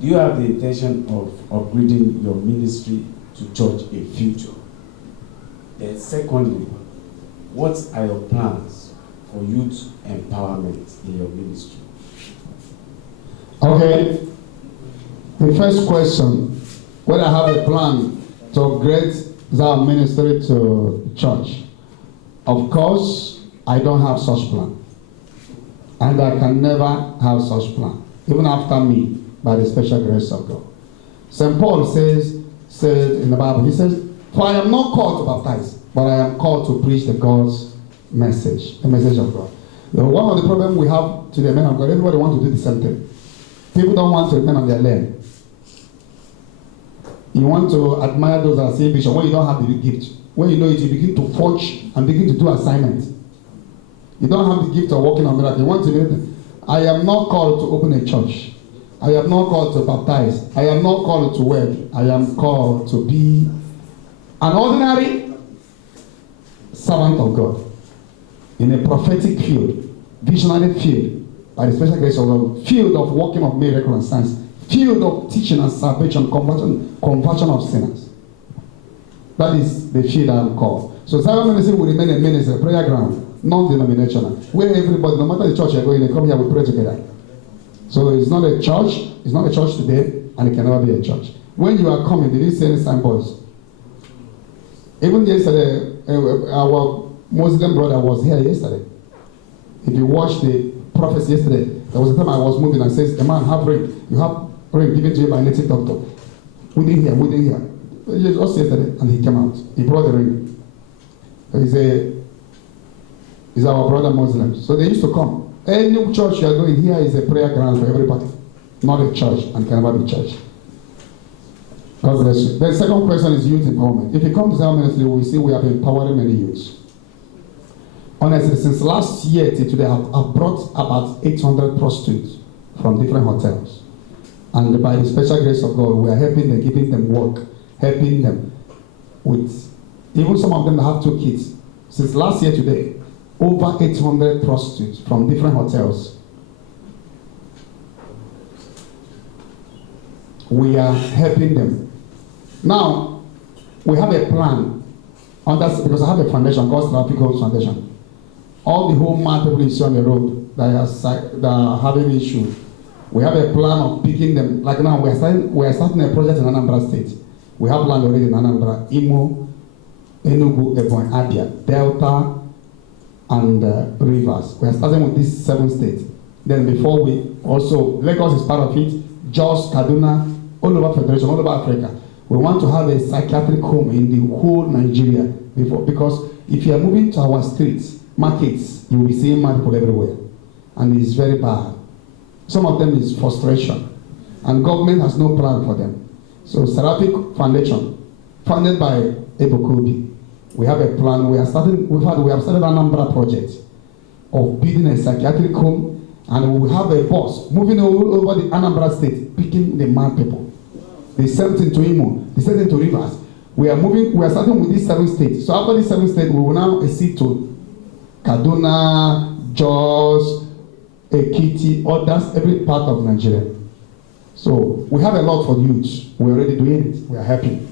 Do you have the intention of upgrading your ministry to church a future? Then secondly, what are your plans for youth empowerment in your ministry? Okay. The first question, whether I have a plan to upgrade our ministry to church. Of course, I don't have such plan. And I can never have such plan, even after me, by the special grace of God. St. Paul says in the Bible, he says, "For I am not called to baptize, but I am called to preach the God's message, the message of God." You know, one of the problems we have to the men of God, everybody wants to do the same thing. People don't want to remain on their lane. You want to admire those that are saying bishop when you don't have the gift. When you know it, you begin to forge and begin to do assignments. You don't have the gift of working on miracle. You want to do it. I am not called to open a church. I am not called to baptize. I am not called to work. I am called to be an ordinary servant of God in a prophetic field, visionary field, by the special grace of God, field of working of miracle and signs, field of teaching and salvation, conversion of sinners. That is the field I am called. So Zion Ministry will remain a ministry, a prayer ground, non-denominational, where everybody, no matter the church you're going, they come here, we pray together. So it's not a church today, and it can never be a church. When you are coming, did you see any signposts? Even yesterday, our Muslim brother was here yesterday. If you watched the prophecy yesterday, there was a time I was moving and says, "A man have ring. You have ring given to you by a native doctor." We didn't hear. Just yesterday, and he came out. He brought the ring. He's our brother Muslim. So they used to come. Any church you are going, here is a prayer ground for everybody. Not a church, and can never be church. God bless you. The second question is youth empowerment. If you come to Zion Ministry, we see we have been empowering many youths. Honestly, since last year till today, I've brought about 800 prostitutes from different hotels. And by the special grace of God, we are helping them, giving them work, helping them with, even some of them have 2 kids. Since last year today, over 800 prostitutes from different hotels. We are helping them. Now, we have a plan on that, because I have a foundation, God's Traffic Homes Foundation. All the home mad people you see on the road that are having issues, we have a plan of picking them. Like now, we are starting a project in Anambra State. We have land already in Anambra, Imo, Enugu, Ebonyi, Abia, Delta, and Rivers. We are starting with these 7 states. Then before we also, Lagos is part of it, Jos, Kaduna, all over Federation, all over Africa. We want to have a psychiatric home in the whole Nigeria before, because if you are moving to our streets, markets, you will be seeing mad people everywhere. And it's very bad. Some of them is frustration. And government has no plan for them. So Seraphic Foundation, funded by Ebuka Obi, we have a plan. We have started an Anambra project of building a psychiatric home, and we will have a bus moving all over the Anambra State, picking the mad people. The same thing to Imo, the same thing to Rivers. We are starting with these 7 states. So after these 7 states, we will now accede to Kaduna, Jos, Ekiti, others, every part of Nigeria. So we have a lot for youth. We're already doing it. We are happy.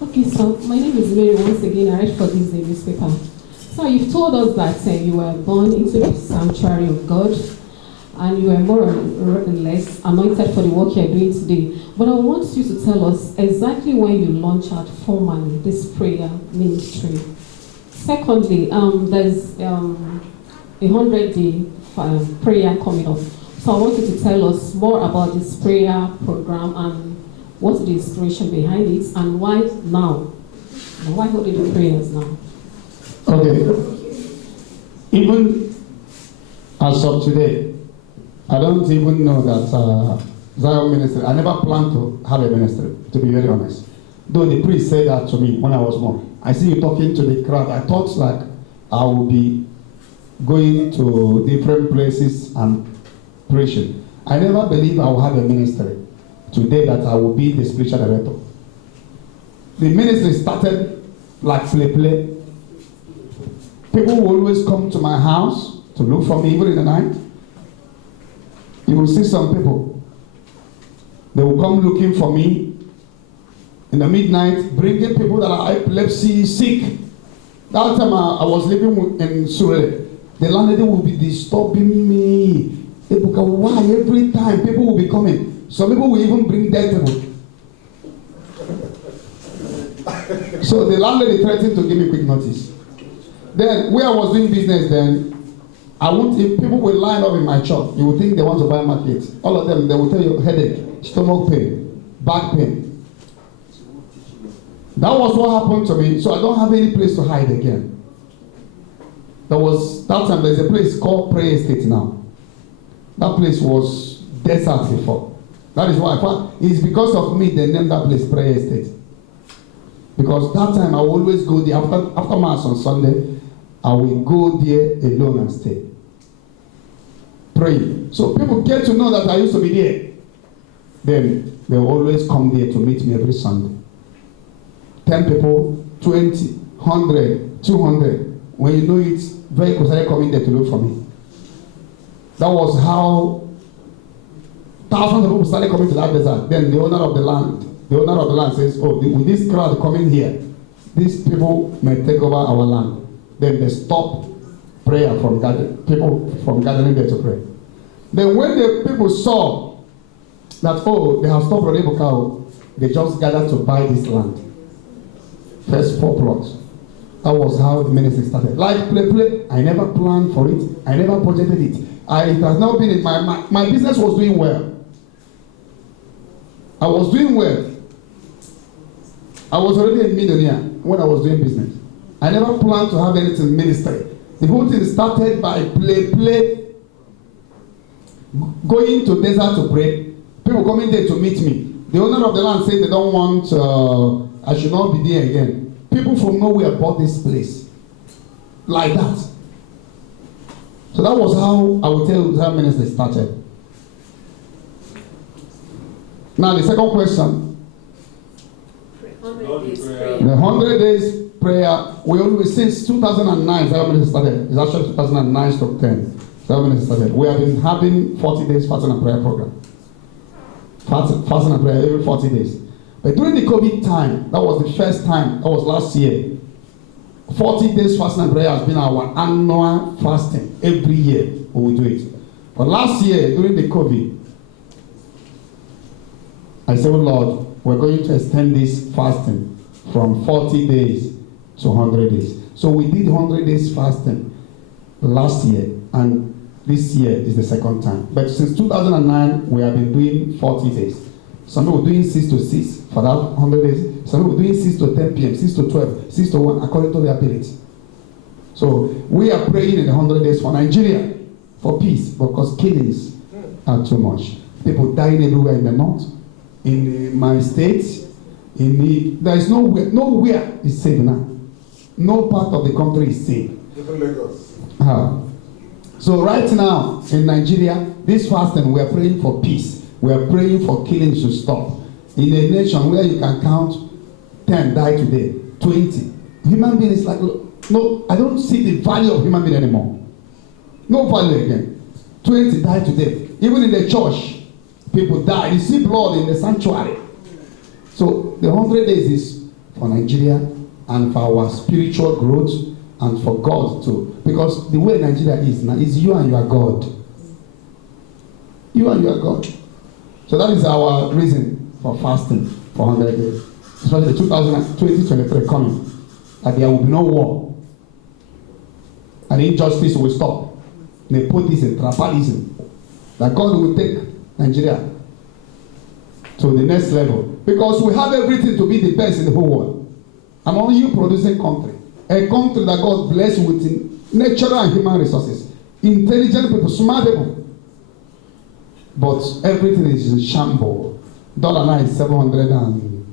Okay, so my name is Mary. Once again, I write for this newspaper. So you've told us that you were born into the sanctuary of God, and you are more or less anointed for the work you are doing today. But I want you to tell us exactly when you launch out formally this prayer ministry. Secondly, there's a 100-day prayer coming up. So I want you to tell us more about this prayer program and what's the inspiration behind it, and why now? And why holding the prayers now? Okay. Even as of today, I don't even know that Zion Ministry, I never planned to have a ministry, to be very honest. Though the priest said that to me when I was born. I see you talking to the crowd. I thought like I would be going to different places and preaching. I never believed I would have a ministry today, that I will be the spiritual director. The ministry started like play. People will always come to my house to look for me, even in the night. you will see some people. They will come looking for me in the midnight, bringing people that are epilepsy sick. That time I was living in Surrey. The landlady will be disturbing me. Ebuka, why every time people will be coming? Some people will even bring dead people. So the landlady threatened to give me quick notice. Then, where I was doing business then, if people will line up in my shop, you would think they want to buy market. All of them, they will tell you headache, stomach pain, back pain. That was what happened to me, so I don't have any place to hide again. That time there's a place called Prayer Estate now. That place was desert before. That is why I thought it's because of me they named that place Prayer Estate. Because that time I will always go there after Mass on Sunday. I will go there alone and stay. Pray. So people get to know that I used to be there. Then they will always come there to meet me every Sunday. 10 people, 20, 100, 200. When you know it, vehicles started coming there to look for me. That was how thousands of people started coming to that desert. Then the owner of the land says, oh, with this crowd coming here, these people may take over our land. Then they stop prayer people from gathering there to pray. Then when the people saw that, oh, they have stopped Oru-West, they just gathered to buy this land. First 4 plots. That was how the ministry started. Like play. I never planned for it. I never budgeted it. It has now been in my mind. My business was doing well. I was doing well. I was already a millionaire when I was doing business. I never planned to have anything in ministry. The whole thing started by play. Going to desert to pray. People coming there to meet me. The owner of the land said they don't want, I should not be there again. People from nowhere bought this place. Like that. So that was how I would tell you how ministry started. Now the second question. 100 days prayer. The 100 days prayer, we always, since 2009, how ministry started. It's actually 2009 to 10. How ministry started. We have been having 40 days fasting and prayer program. Fasting and prayer every 40 days. But during the COVID time, that was the first time, that was last year. 40 days fasting and prayer has been our annual fasting. Every year we do it. But last year, during the COVID, I said, oh Lord, we're going to extend this fasting from 40 days to 100 days. So we did 100 days fasting last year, and this year is the second time. But since 2009, we have been doing 40 days. Some people doing 6 to 6 for that 100 days. Some people doing 6 to 10 p.m., 6 to 12, 6 to 1, according to their ability. So we are praying in the 100 days for Nigeria, for peace, because killings are too much. People dying everywhere in the north, in my state, there is nowhere is safe now. No part of the country is safe. Even Lagos. So right now in Nigeria, this fasting, we are praying for peace. We are praying for killings to stop. In a nation where you can count 10 die today, 20. Human being is like, no, I don't see the value of human being anymore. No value again. 20 die today. Even in the church, people die. You see blood in the sanctuary. So the 100 days is for Nigeria and for our spiritual growth and for God too. Because the way Nigeria is now is you and your God. You and your God. So that is our reason for fasting for 100 days. Especially 2023 coming. That there will be no war. And injustice will stop. Nepotism, tribalism. That God will take Nigeria to the next level. Because we have everything to be the best in the whole world. I'm only you producing country. A country that God bless with natural and human resources. Intelligent people, smart people. But everything is in shambles. Dollar now is 710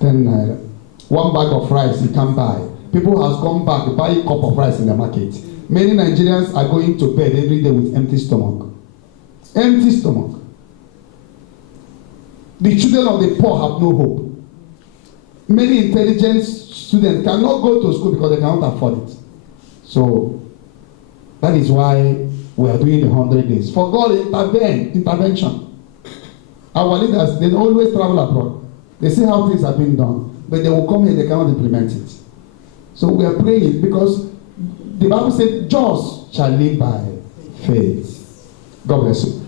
naira. One bag of rice you can't buy. People have gone back to buy a cup of rice in the market. Many Nigerians are going to bed every day with empty stomach. Empty stomach. The children of the poor have no hope. Many intelligent students cannot go to school because they cannot afford it. So that is why we are doing the 100 days. For God intervention. Our leaders, they always travel abroad. They see how things are being done, but they will come here, they cannot implement it. So we are praying because the Bible said, just shall live by faith. God bless you.